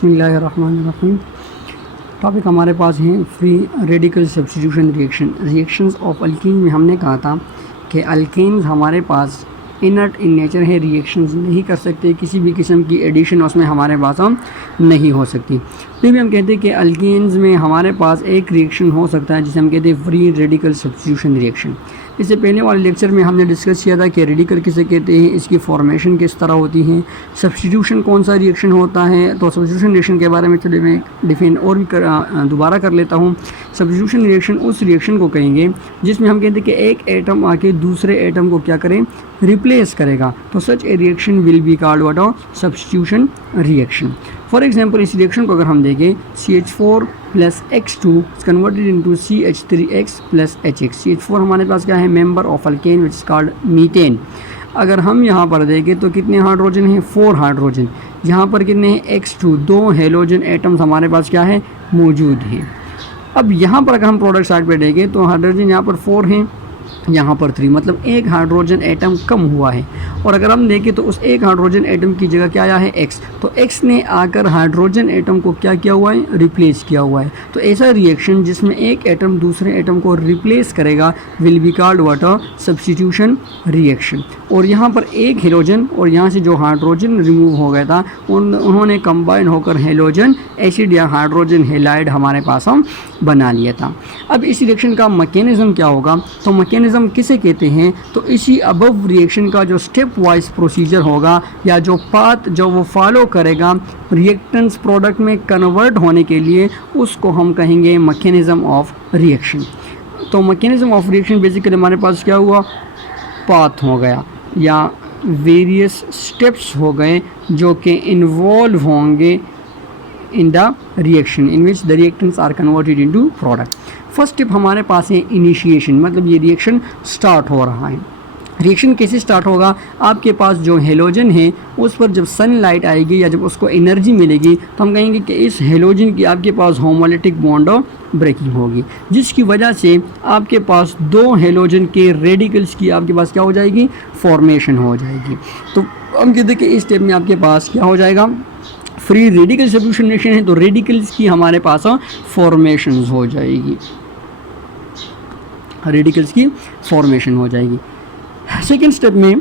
बिस्मिल्लाहिर्रहमानिर्रहीम। टॉपिक हमारे पास है free radical substitution reactions of alkyne में हमने कहा था कि अल्केन्स हमारे पास इनर्ट इन नेचर है, रिएक्शंस नहीं कर सकते, किसी भी किस्म की एडिशन उसमें हमारे पास नहीं हो सकती। फिर भी हम कहते हैं कि अल्केन्स में हमारे पास एक रिएक्शन हो सकता है जिसे हम कहते हैं फ्री रेडिकल सब्स्टिट्यूशन रिएक्शन। इससे पहले वाले लेक्चर में हमने डिस्कस किया था कि रेडिकल किसे कहते हैं, इसकी फॉर्मेशन किस तरह होती है, सब्स्टिट्यूशन कौन सा रिएक्शन होता है। तो सब्स्टिट्यूशन रिएक्शन के बारे में चलिए मैं डिफाइन और भी दोबारा कर लेता हूँ। सब्स्टिट्यूशन रिएक्शन उस रिएक्शन को कहेंगे जिसमें हम कहते हैं कि एक एटम आके दूसरे एटम को क्या करें, रिप्लेस करेगा। तो such a reaction will be called what of substitution reaction. For example इस रिएक्शन को अगर हम देखें CH4 plus X2 is converted into CH3X plus HX। CH4 हमारे पास क्या है, member of alkane which is called methane. अगर हम यहाँ पर देखें तो कितने हाइड्रोजन हैं, 4 हाइड्रोजन। यहाँ पर कितने हैं, X2, 2 हेलोजन एटम्स हमारे पास क्या है, मौजूद हैं। अब यहाँ पर अगर हम प्रोडक्ट साइड पर देखें तो हाइड्रोजन यहाँ पर 4 हैं, यहाँ पर 3, मतलब एक हाइड्रोजन एटम कम हुआ है। और अगर हम देखें तो उस एक हाइड्रोजन एटम की जगह क्या आया है, X। तो X ने आकर हाइड्रोजन एटम को क्या किया हुआ है, रिप्लेस किया हुआ है। तो ऐसा रिएक्शन जिसमें एक एटम दूसरे एटम को रिप्लेस करेगा will be called what a substitution reaction. और यहाँ पर एक हेलोजन और यहाँ से जो हाइड्रोजन रिमूव हो गया था उन्होंने कंबाइन होकर हेलोजन एसिड या हाइड्रोजन हेलाइड हमारे पास हम बना लिया था। अब इस रिएक्शन का मैकेनिज्म क्या होगा, तो मैकेनिज्म किसे कहते हैं, तो इसी अबव रिएक्शन का जो स्टेप वाइज प्रोसीजर होगा या जो पाथ जो वो फॉलो करेगा रिएक्टेंट्स प्रोडक्ट में कन्वर्ट होने के लिए, उसको हम कहेंगे मैकेनिज्म ऑफ रिएक्शन। तो मैकेनिज्म ऑफ रिएक्शन बेसिकली हमारे पास क्या हुआ, पाथ हो गया या वेरियस स्टेप्स हो गए जो कि इन्वॉल्व होंगे in the reaction in which the reactants are converted into product. First step हमारे पास है इनिशिएशन, मतलब ये रिएक्शन स्टार्ट हो रहा है। रिएक्शन कैसे स्टार्ट होगा, आपके पास जो हेलोजन है उस पर जब सनलाइट आएगी या जब उसको एनर्जी मिलेगी तो हम कहेंगे कि इस हेलोजन की आपके पास होमोलिटिक बॉन्ड ब्रेकिंग होगी, जिसकी वजह से आपके पास 2 हेलोजन के रेडिकल्स की आपके पास क्या हो जाएगी, फॉर्मेशन हो जाएगी। तो हम कहते हैं कि इस स्टेप में आपके पास क्या हो जाएगा, फ्री रेडिकल सब्स्टिट्यूशन रिएक्शन है तो रेडिकल्स की हमारे पास फॉर्मेशन हो जाएगी, रेडिकल्स की फॉर्मेशन हो जाएगी। सेकेंड स्टेप में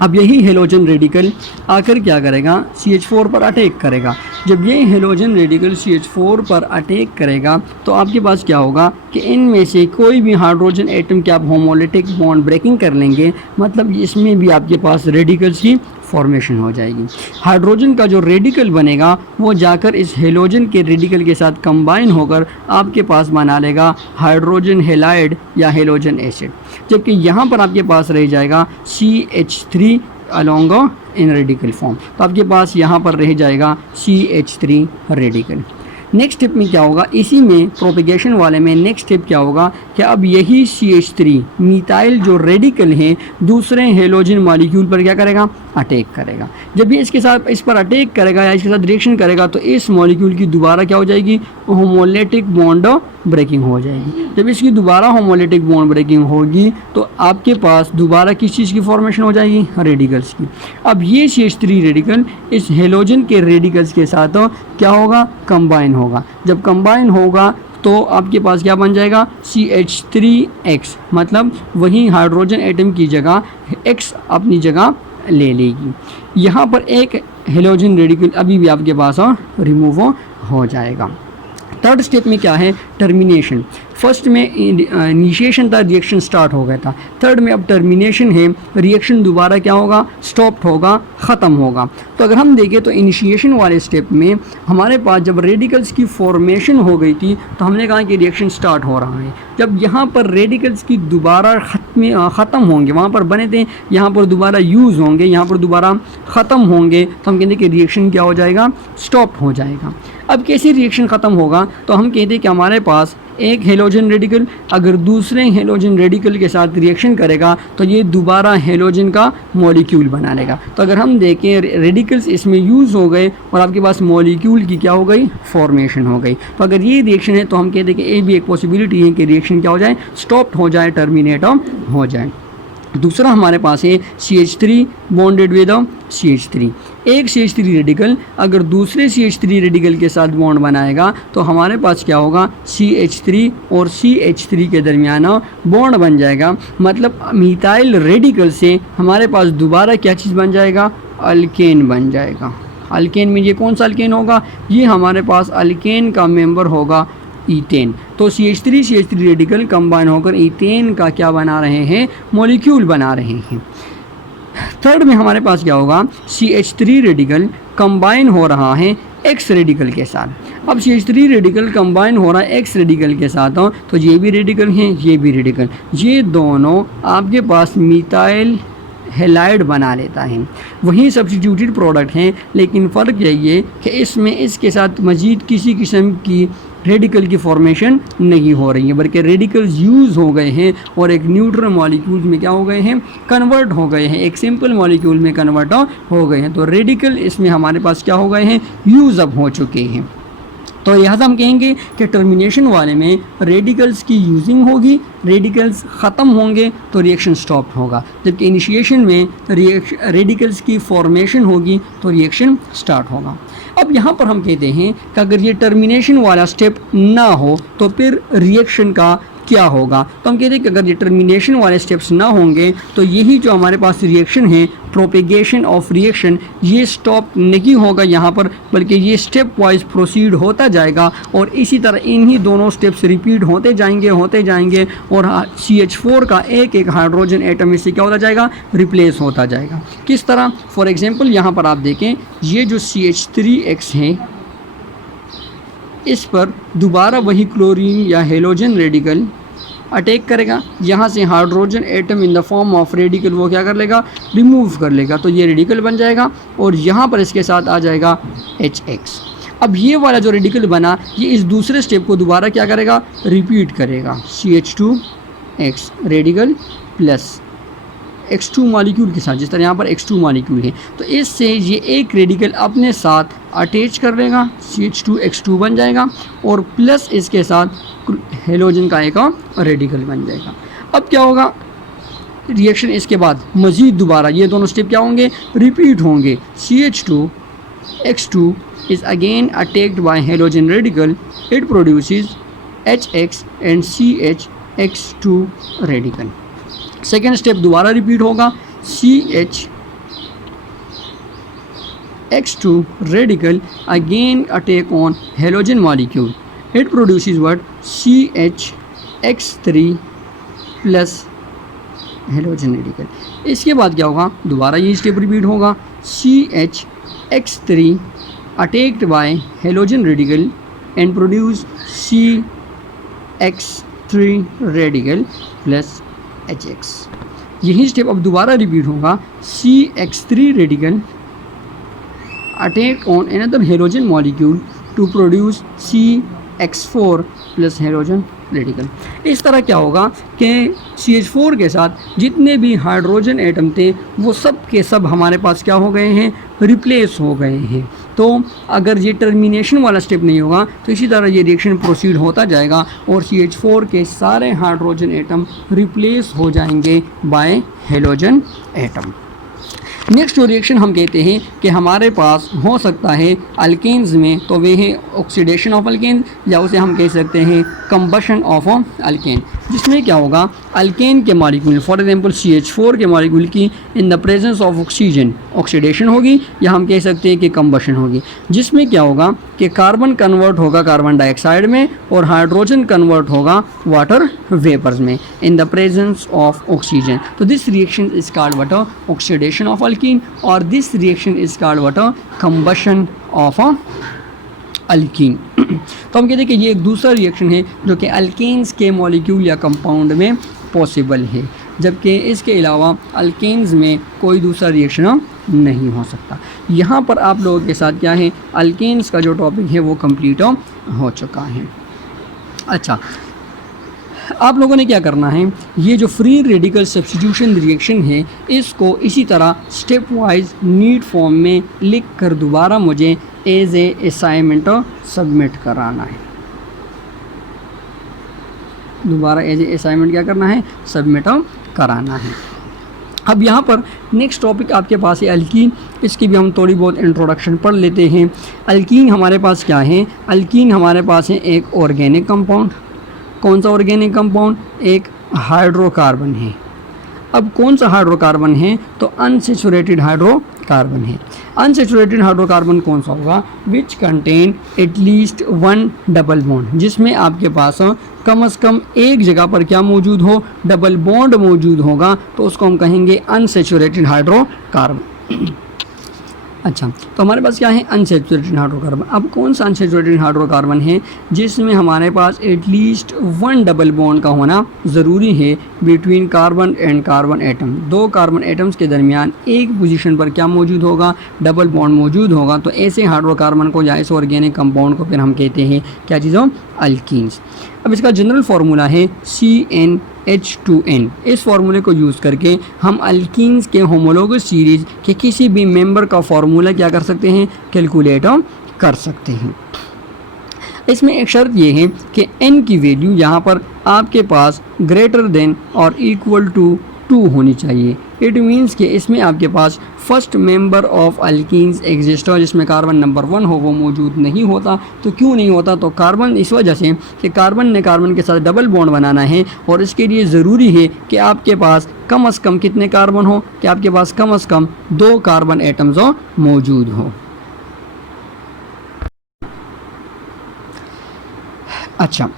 अब यही हेलोजन रेडिकल आकर क्या करेगा, CH4 पर अटैक करेगा। जब ये हेलोजन रेडिकल CH4 पर अटैक करेगा तो आपके पास क्या होगा कि इनमें से कोई भी हाइड्रोजन एटम के आप होमोलिटिक बॉन्ड ब्रेकिंग कर लेंगे, मतलब इसमें भी आपके पास रेडिकल्स की फॉर्मेशन हो जाएगी। हाइड्रोजन का जो रेडिकल बनेगा वो जाकर इस हेलोजन के रेडिकल के साथ कंबाइन होकर आपके पास बना लेगा हाइड्रोजन हेलाइड या हेलोजन एसिड, जबकि यहाँ पर आपके पास रह जाएगा CH3 अलोंग इन रेडिकल फॉर्म। तो आपके पास यहाँ पर रह जाएगा CH3 रेडिकल। नेक्स्ट स्टेप में क्या होगा, इसी में प्रोपेगेशन वाले में नेक्स्ट स्टेप क्या होगा कि अब यही CH3 मीथाइल जो रेडिकल है दूसरे हेलोजन मॉलिक्यूल पर क्या करेगा, अटैक करेगा। जब ये इसके साथ इस पर अटैक करेगा या इसके साथ रिएक्शन करेगा तो इस मॉलिक्यूल की दोबारा क्या हो जाएगी, होमोलिटिक बॉन्ड ब्रेकिंग हो जाएगी। जब इसकी दोबारा होमोलिटिक बॉन्ड ब्रेकिंग होगी तो आपके पास दोबारा किस चीज़ की फॉर्मेशन हो जाएगी, रेडिकल्स की। अब ये CH3 रेडिकल इस हेलोजन के रेडिकल्स के साथ क्या होगा, कंबाइन होगा। जब कंबाइन होगा तो आपके पास क्या बन जाएगा, CH3X, मतलब वही हाइड्रोजन एटम की जगह X अपनी जगह ले लेगी। यहाँ पर एक हेलोजन रेडिकल अभी भी आपके पास रिमूव हो जाएगा। थर्ड स्टेप में क्या है, टर्मिनेशन। फर्स्ट में इनिशिएशन था, रिएक्शन स्टार्ट हो गया था। थर्ड में अब टर्मिनेशन है, रिएक्शन दोबारा क्या होगा, स्टॉप होगा, ख़त्म होगा। तो अगर हम देखें तो इनिशिएशन वाले स्टेप में हमारे पास जब रेडिकल्स की फॉर्मेशन हो गई थी तो हमने कहा कि रिएक्शन स्टार्ट हो रहा है। जब यहाँ पर रेडिकल्स की दोबारा ख़त्म होंगे, वहाँ पर बने थे, यहाँ पर दोबारा यूज़ होंगे, यहाँ पर दोबारा ख़त्म होंगे, तो हम कहते हैं कि रिएक्शन क्या हो जाएगा, स्टॉप हो जाएगा। अब कैसे रिएक्शन ख़त्म होगा, तो हम कहते हैं कि हमारे पास एक हेलोजन रेडिकल अगर दूसरे हेलोजन रेडिकल के साथ रिएक्शन करेगा तो ये दोबारा हेलोजन का मॉलिक्यूल बना लेगा। तो अगर हम देखें रेडिकल्स इसमें यूज़ हो गए और आपके पास मॉलिक्यूल की क्या हो गई, फॉर्मेशन हो गई। तो अगर ये रिएक्शन है तो हम कहते हैं कि ये भी एक पॉसिबिलिटी है कि रिएक्शन क्या हो जाए, स्टॉप हो जाए, टर्मिनेट हो जाए। दूसरा हमारे पास है CH3 बॉन्डेड विद CH3। एक CH3 रेडिकल अगर दूसरे CH3 रेडिकल के साथ बॉन्ड बनाएगा तो हमारे पास क्या होगा, CH3 और CH3 के दरमियान बॉन्ड बन जाएगा। मतलब मिथाइल रेडिकल से हमारे पास दोबारा क्या चीज़ बन जाएगा, अल्केन बन जाएगा। अल्केन में ये कौन सा अल्केन होगा, ये हमारे पास अल्केन का मेंबर होगा ईथेन। तो CH3 रेडिकल कंबाइन होकर ईथेन का क्या बना रहे हैं, मॉलिक्यूल बना रहे हैं। थर्ड में हमारे पास क्या होगा, CH3 रेडिकल कंबाइन हो रहा है X रेडिकल के साथ। अब CH3 रेडिकल कंबाइन हो रहा है X रेडिकल के साथ तो ये भी रेडिकल हैं, ये भी रेडिकल, ये दोनों आपके पास मिथाइल हेलाइड बना लेता है। वही सब्स्टिट्यूटेड प्रोडक्ट हैं, लेकिन फ़र्क यही है कि इसमें इसके साथ मज़ीद किसी किस्म की रेडिकल की फॉर्मेशन नहीं हो रही है, बल्कि रेडिकल्स यूज़ हो गए हैं और एक न्यूट्रल मॉलिक्यूल में क्या हो गए हैं, कन्वर्ट हो गए हैं, एक सिंपल मॉलिक्यूल में कन्वर्ट हो गए हैं। तो रेडिकल इसमें हमारे पास क्या हो गए हैं, यूज़ अप हो चुके हैं। तो लिहाजा हम कहेंगे कि टर्मिनेशन वाले में रेडिकल्स की यूजिंग होगी, रेडिकल्स ख़त्म होंगे तो रिएक्शन स्टॉप होगा, जबकि इनिशिएशन में रेडिकल्स की फॉर्मेशन होगी तो रिएक्शन स्टार्ट होगा। अब यहाँ पर हम कहते हैं कि अगर ये टर्मिनेशन वाला स्टेप ना हो तो फिर रिएक्शन का क्या होगा। तो हम कहते हैं कि अगर ये टर्मिनेशन वाले स्टेप्स ना होंगे तो यही जो हमारे पास रिएक्शन है, प्रोपेगेशन ऑफ रिएक्शन, ये स्टॉप नहीं होगा यहाँ पर, बल्कि ये स्टेप वाइज प्रोसीड होता जाएगा और इसी तरह इन्हीं दोनों स्टेप्स रिपीट होते जाएंगे और CH4 का एक एक हाइड्रोजन एटम इससे क्या होता जाएगा, रिप्लेस होता जाएगा। किस तरह, फॉर एग्जांपल यहाँ पर आप देखें, ये जो CH3X है इस पर दोबारा वही क्लोरीन या हेलोजन रेडिकल अटैक करेगा, यहाँ से hydrogen atom in the form of radical वो क्या कर लेगा, रिमूव कर लेगा, तो ये रेडिकल बन जाएगा और यहाँ पर इसके साथ आ जाएगा HX। अब ये वाला जो रेडिकल बना ये इस दूसरे स्टेप को दोबारा क्या करेगा, रिपीट करेगा, CH2X radical plus X2 molecule के साथ, जिस तरह यहाँ पर X2 मॉलिक्यूल है, तो इससे ये एक रेडिकल अपने साथ अटैच कर लेगा, CH2X2 बन जाएगा और प्लस इसके साथ हेलोजन का एक रेडिकल बन जाएगा। अब क्या होगा, रिएक्शन इसके बाद मज़ीद दोबारा ये दोनों स्टेप क्या होंगे, रिपीट होंगे। CH2X2 is again attacked by halogen radical, it produces HX and CHX2 radical. Second step दोबारा रिपीट होगा, CHX2 radical again attack on halogen molecule, it produces what, CHX3 plus halogen radical. इसके बाद क्या होगा, दोबारा ये step repeat होगा, CHX3 attacked by halogen radical and produce CX3 radical plus HX। यही स्टेप अब दोबारा रिपीट होगा, CX3 radical attack on another halogen molecule to produce CX4 plus halogen radical. इस तरह क्या होगा कि CH4 के साथ जितने भी हाइड्रोजन एटम थे वो सब के सब हमारे पास क्या हो गए हैं, रिप्लेस हो गए हैं। तो अगर ये टर्मिनेशन वाला स्टेप नहीं होगा तो इसी तरह ये रिएक्शन प्रोसीड होता जाएगा और CH4 के सारे हाइड्रोजन एटम रिप्लेस हो जाएंगे बाय हेलोजन एटम। नेक्स्ट जो रिएक्शन हम कहते हैं कि हमारे पास हो सकता है अल्केन्स में, तो वे है ऑक्सीडेशन ऑफ अल्केन या उसे हम कह सकते हैं कंबशन ऑफ अल्केन, जिसमें क्या होगा, अल्केन के मॉलिक्यूल फॉर एग्जांपल CH4 के मॉलिक्यूल की इन the presence of oxygen oxidation होगी या हम कह सकते हैं कि कंबशन होगी, जिसमें क्या होगा कि कार्बन कन्वर्ट होगा कार्बन डाइऑक्साइड में और हाइड्रोजन कन्वर्ट होगा वाटर वेपर्स में in the presence of oxygen. तो this reaction is called what, oxidation of alkene, और this reaction is called what, combustion of alkene. तो हम कहते हैं कि ये एक दूसरा रिएक्शन है जो कि अल्केन्स के मॉलिक्यूल या कंपाउंड में पॉसिबल है, जबकि इसके अलावा अल्केन्स में कोई दूसरा रिएक्शन नहीं हो सकता। यहाँ पर आप लोगों के साथ क्या है, अल्केन्स का जो टॉपिक है वो कंप्लीट हो चुका है। अच्छा, आप लोगों ने क्या करना है, ये जो फ्री रेडिकल सब्स्टिट्यूशन रिएक्शन है इसको इसी तरह स्टेप वाइज नीट फॉर्म में लिख कर दोबारा मुझे एज ए असाइनमेंट सबमिट कराना है। दोबारा एज ए असाइनमेंट क्या करना है, सबमिट कराना है। अब यहाँ पर नेक्स्ट टॉपिक आपके पास है अल्कीन। इसकी भी हम थोड़ी बहुत इंट्रोडक्शन पढ़ लेते हैं। अल्कीन हमारे पास क्या है? अल्कीन हमारे पास है एक ऑर्गेनिक कंपाउंड। कौन सा ऑर्गेनिक कंपाउंड? एक हाइड्रोकार्बन है। अब कौन सा हाइड्रोकार्बन है? तो अनसैचुरेटेड हाइड्रोकार्बन है। अनसैचुरेटेड हाइड्रोकार्बन कौन सा होगा? Which contain at least one double bond, जिसमें आपके पास कम से कम एक जगह पर क्या मौजूद हो? डबल बॉन्ड मौजूद होगा, तो उसको हम कहेंगे अनसैचुरेटेड हाइड्रोकार्बन। अच्छा, तो हमारे पास क्या है? Unsaturated hydrocarbon. अब कौन सा अनसैचुरेटेड हाइड्रोकार्बन है जिसमें हमारे पास एटलीस्ट वन डबल बॉन्ड का होना ज़रूरी है between carbon and carbon atom. दो कार्बन एटम्स के दरमियान एक पोजीशन पर क्या मौजूद होगा? डबल बॉन्ड मौजूद होगा। तो ऐसे हाइड्रोकार्बन को या ऐसे ऑर्गेनिक कंपाउंड को फिर हम कहते हैं क्या चीज़ों? अल्कीन्स। अब इसका जनरल फार्मूला है CnH2n। इस फार्मूले को यूज़ करके हम अल्कीन्स के होमोलोगस सीरीज़ के किसी भी मेंबर का फार्मूला क्या कर सकते हैं? कैलकुलेट कर सकते हैं। इसमें एक शर्त ये है कि n की वैल्यू यहाँ पर आपके पास ग्रेटर देन और इक्वल टू 2 होनी चाहिए। इट मीन्स कि इसमें आपके पास first member of alkenes exist हो जिसमें कार्बन नंबर 1 हो, वो मौजूद नहीं होता। तो क्यों नहीं होता? तो कार्बन इस वजह से कि कार्बन ने कार्बन के साथ डबल बॉन्ड बनाना है और इसके लिए ज़रूरी है कि आपके पास कम से कम कितने कार्बन हो? कि आपके पास कम से कम 2 कार्बन एटम्स मौजूद हो। अच्छा,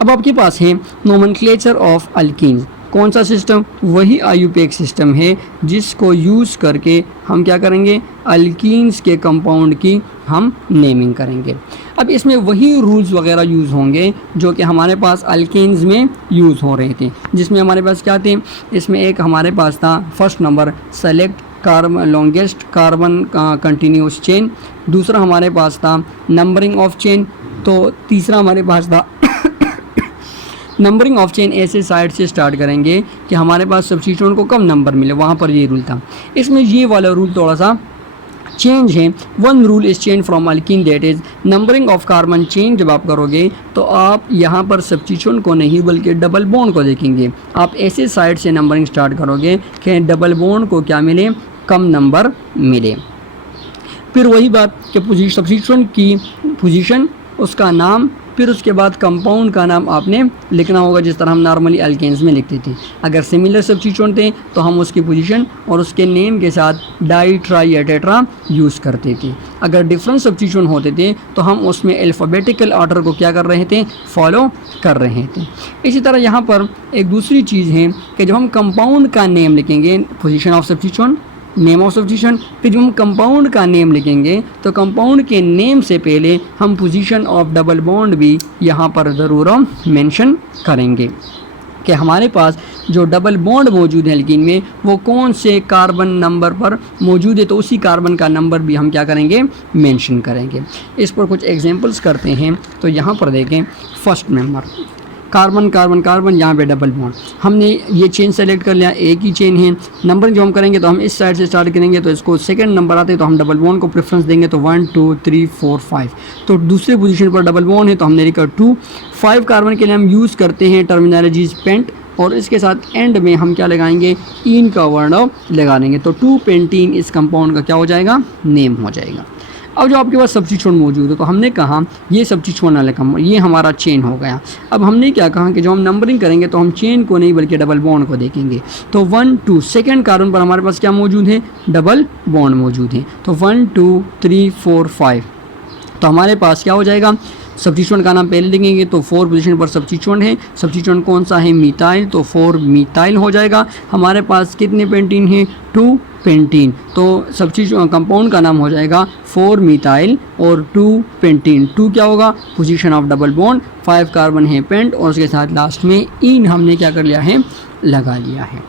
अब आपके पास है नोमेनक्लेचर ऑफ अल्कीन्स। कौन सा सिस्टम? वही आयुपेक सिस्टम है जिसको यूज़ करके हम क्या करेंगे? अल्कीन्स के कंपाउंड की हम नेमिंग करेंगे। अब इसमें वही रूल्स वगैरह यूज़ होंगे जो कि हमारे पास अल्कीन्स में यूज़ हो रहे थे, जिसमें हमारे पास क्या थे? इसमें एक हमारे पास था first number select carbon longest carbon continuous chain. दूसरा हमारे पास था नंबरिंग ऑफ चेन। तो तीसरा हमारे पास था नंबरिंग ऑफ चेन। ऐसे साइड से स्टार्ट करेंगे कि हमारे पास सब्स्टिट्यूएंट को कम नंबर मिले, वहाँ पर ये रूल था। इसमें ये वाला रूल थोड़ा सा चेंज है। One rule is change from alkyne, that is numbering of carbon chain. जब आप करोगे तो आप यहाँ पर सब्स्टिट्यूएंट को नहीं बल्कि डबल बॉन्ड को देखेंगे। आप ऐसे साइड से नंबरिंग स्टार्ट करोगे कि डबल बॉन्ड को क्या मिले? कम नंबर मिले। फिर वही बात कि सब्स्टिट्यूएंट की पोजीशन, उसका नाम, फिर उसके बाद कंपाउंड का नाम आपने लिखना होगा जिस तरह हम नॉर्मली अल्केन्स में लिखते थे। अगर सिमिलर सब्स्टिट्यूएंट थे तो हम उसकी पोजीशन और उसके नेम के साथ डाई, ट्राई या टेट्रा यूज़ करते थे। अगर डिफरेंट सब्स्टिट्यूएंट होते थे तो हम उसमें अल्फ़ाबेटिकल ऑर्डर को क्या कर रहे थे? फॉलो कर रहे थे। इसी तरह यहाँ पर एक दूसरी चीज़ है कि जब हम कंपाउंड का नेम लिखेंगे, position of substituent, name of substitution, फिर जब हम कंपाउंड का नेम लिखेंगे तो कंपाउंड के नेम से पहले हम पोजीशन ऑफ डबल बॉन्ड भी यहाँ पर ज़रूर मेंशन करेंगे कि हमारे पास जो डबल बॉन्ड मौजूद है अल्कीन में वो कौन से कार्बन नंबर पर मौजूद है, तो उसी कार्बन का नंबर भी हम क्या करेंगे? मेंशन करेंगे। इस पर कुछ एग्जांपल्स करते हैं। तो यहाँ पर देखें, first member carbon carbon carbon, यहाँ पे डबल बॉन्ड। हमने ये चेन सेलेक्ट कर लिया, एक ही चेन है। नंबर जो हम करेंगे तो हम इस साइड से स्टार्ट करेंगे, तो इसको सेकंड नंबर आते हैं तो हम डबल बॉन्ड को प्रेफरेंस देंगे। तो 1 2 3 4 5, तो दूसरे पोजीशन पर डबल बॉन्ड है तो हमने लिखा 2। 5 कार्बन के लिए हम यूज़ करते हैं टर्मिनोलॉजीज पेंट, और इसके साथ एंड में हम क्या लगाएंगे? इन का वर्ण लगा देंगे। तो 2 पेंटीन इस कंपाउंड का क्या हो जाएगा? नेम हो जाएगा। अब जो आपके पास सब्स्टिट्यूएंट मौजूद है तो हमने कहा ये सब्स्टिट्यूएंट वाला कम, ये हमारा चेन हो गया। अब हमने क्या कहा कि जो हम नंबरिंग करेंगे तो हम चेन को नहीं बल्कि डबल बॉन्ड को देखेंगे। तो 1 2 सेकेंड कार्बन पर हमारे पास क्या मौजूद है? डबल बॉन्ड मौजूद है। तो 1 2 3 4 5, तो हमारे पास क्या हो जाएगा? सब्स्टिट्यूएंट का नाम पहले लिखेंगे तो 4 पोजीशन पर सब्स्टिट्यूएंट है। सब्स्टिट्यूएंट कौन सा है? मीथाइल, तो 4 मीथाइल हो जाएगा। हमारे पास कितने पेंटीन है? 2 पेंटीन। तो सब्स्टिट्यूएंट कंपाउंड का नाम हो जाएगा 4 मीथाइल और 2 पेंटीन। 2 क्या होगा? Position of double bond. 5 carbon है पेंट, और उसके साथ लास्ट में इन हमने क्या कर लिया है? लगा लिया है।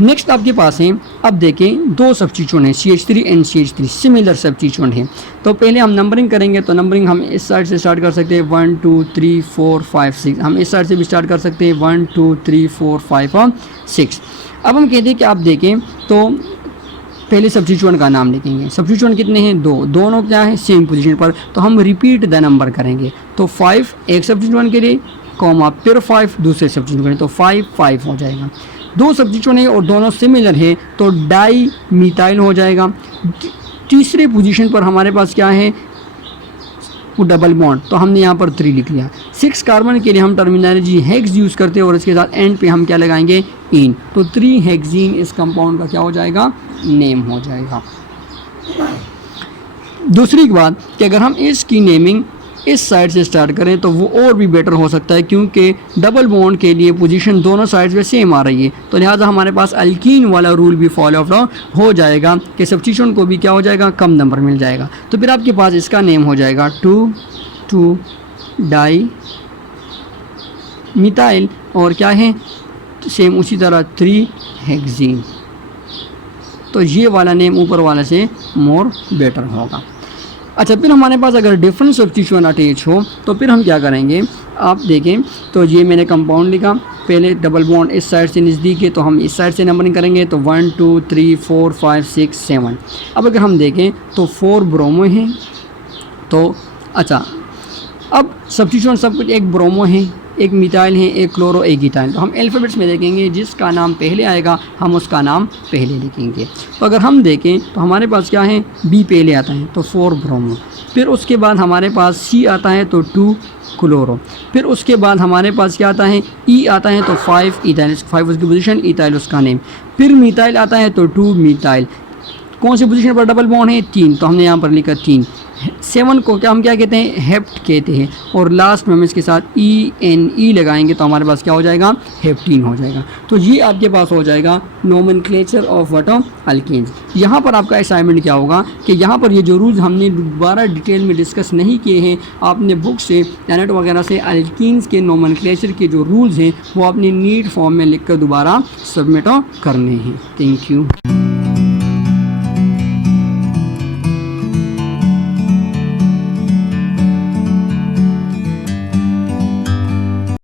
नेक्स्ट आपके पास है, अब देखें, 2 सब्स्टिट्यूएंट हैं, CH3 and CH3 similar substituent हैं। तो पहले हम नंबरिंग करेंगे, तो नंबरिंग हम इस साइड से स्टार्ट कर सकते हैं 1 2 3 4 5 6। हम इस साइड से भी स्टार्ट कर सकते हैं 1 2 3 4 5 और 6। अब हम कहते हैं कि आप देखें तो पहले सब्स्टिट्यूएंट का नाम लिखेंगे। सब्स्टिट्यूएंट कितने हैं? 2, दोनों क्या है? सेम पोजीशन पर। तो हम रिपीट द नंबर करेंगे। तो 5 एक सब्स्टिट्यूएंट के लिए, कॉमा फिर 5 दूसरे सब्स्टिट्यूएंट के लिए, तो 5 5 हो जाएगा। दो सब्स्टिट्यूशन है और दोनों सिमिलर है तो डाई मीथाइल हो जाएगा। तीसरे पोजीशन पर हमारे पास क्या है, वो डबल बॉन्ड, तो हमने यहाँ पर 3 लिख लिया। 6 कार्बन के लिए हम टर्मिनोलॉजी हेक्स यूज़ करते हैं और इसके साथ एंड पे हम क्या लगाएंगे, इन, तो 3 हेक्सीन इस कंपाउंड का क्या हो जाएगा, नेम हो जाएगा। दूसरी बात कि अगर हम इसकी नेमिंग इस साइड से स्टार्ट करें तो वो और भी बेटर हो सकता है, क्योंकि डबल बॉन्ड के लिए पोजीशन दोनों साइड्स में सेम आ रही है, तो लिहाजा हमारे पास अल्कीन वाला रूल भी फॉलो हो जाएगा कि सब्स्टिट्यूशन को भी क्या हो जाएगा, कम नंबर मिल जाएगा। तो फिर आपके पास इसका नेम हो जाएगा 2 डाई मिथाइल और क्या है, सेम उसी तरह 3 हेक्सीन। तो ये वाला नेम ऊपर वाले से मोर बेटर होगा। अच्छा, फिर हमारे पास अगर डिफरेंट सब्स्टिट्यूशन अटैच हो तो फिर हम क्या करेंगे, आप देखें तो ये मैंने कंपाउंड लिखा, पहले डबल बॉन्ड इस साइड से नज़दीक है तो हम इस साइड से नंबरिंग करेंगे, तो 1 2 3 4 5 6 7। अब अगर हम देखें तो 4 ब्रोमो हैं, तो अच्छा अब सब्स्टिट्यूशन सब कुछ, एक ब्रोमो है, एक मिथाइल है, एक क्लोरो, एक इथाइल। तो हम अल्फ़ाबेट्स में देखेंगे, जिसका नाम पहले आएगा हम उसका नाम पहले लिखेंगे। तो अगर हम देखें तो हमारे पास क्या है, बी पहले आता है तो 4 ब्रोमो, फिर उसके बाद हमारे पास सी आता है तो 2 क्लोरो, फिर उसके बाद हमारे पास क्या आता है, ई आता है तो 5 इथाइल, 5 उसकी पोजीशन, इथाइल उसका नेम, फिर मिथाइल आता है तो 2 मिथाइल, कौन सी पोजीशन पर डबल बॉन्ड है, 3, तो हमने यहाँ पर लिखा 3। 7 को क्या हम क्या कहते हैं, हेप्ट कहते हैं, और लास्ट में हम इसके साथ ENE लगाएंगे तो हमारे पास क्या हो जाएगा, हेप्टीन हो जाएगा। तो ये आपके पास हो जाएगा नोमेनक्लेचर ऑफ व्हाट, अल्केन्स। यहाँ पर आपका असाइनमेंट क्या होगा कि यहाँ पर ये जो रूल्स हमने दोबारा डिटेल में डिस्कस नहीं किए हैं, आपने बुक से नेट वगैरह से अल्कीन्स के नोमेनक्लेचर के जो रूल्स हैं वो आपने नीट फॉर्म में लिख कर दोबारा सबमिट करने हैं। Thank you.